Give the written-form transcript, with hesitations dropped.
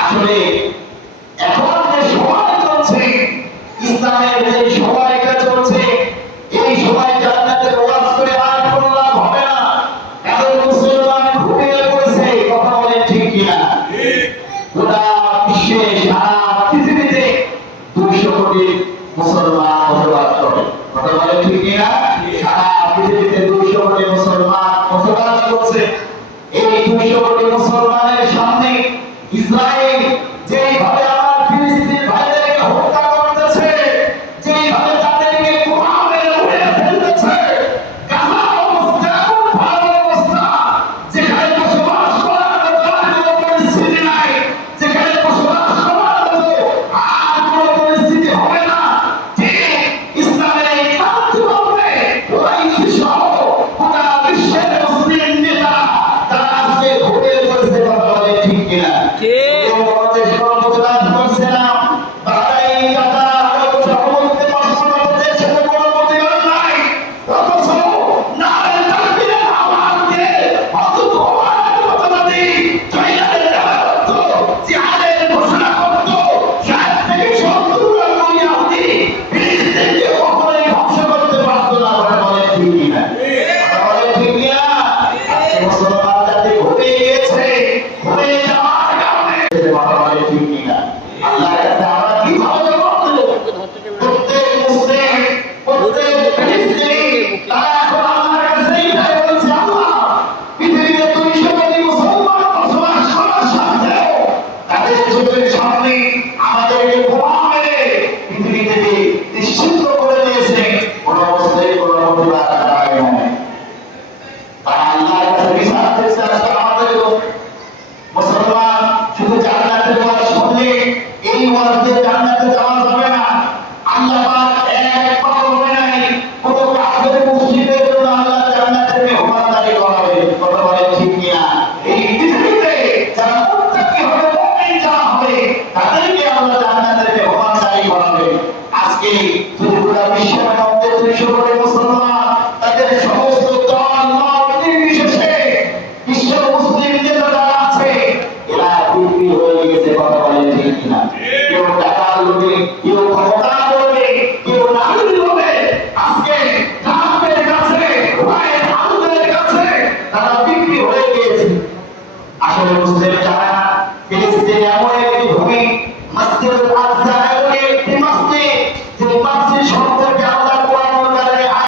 আসলে এখন যে সময় চলছে, ইসলামের যে সময়টা চলছে, এই সময় জান্নাতের ওয়াজ করে আর কোনো লাভ হবে না। এখন মুসলমান ঘুমিয়ে পড়েছে, কথা বলেন ঠিক কিনা? গোটা বিশ্বে, সারা পৃথিবীতে 200 কোটি মুসলমান বসবাস করে, কথা বলেন ঠিক কিনা? সারা পৃথিবীতে 200 কোটি মুসলমান বসবাস করছে। এই 200 কোটি মুসলমানের সামনে ইসলাম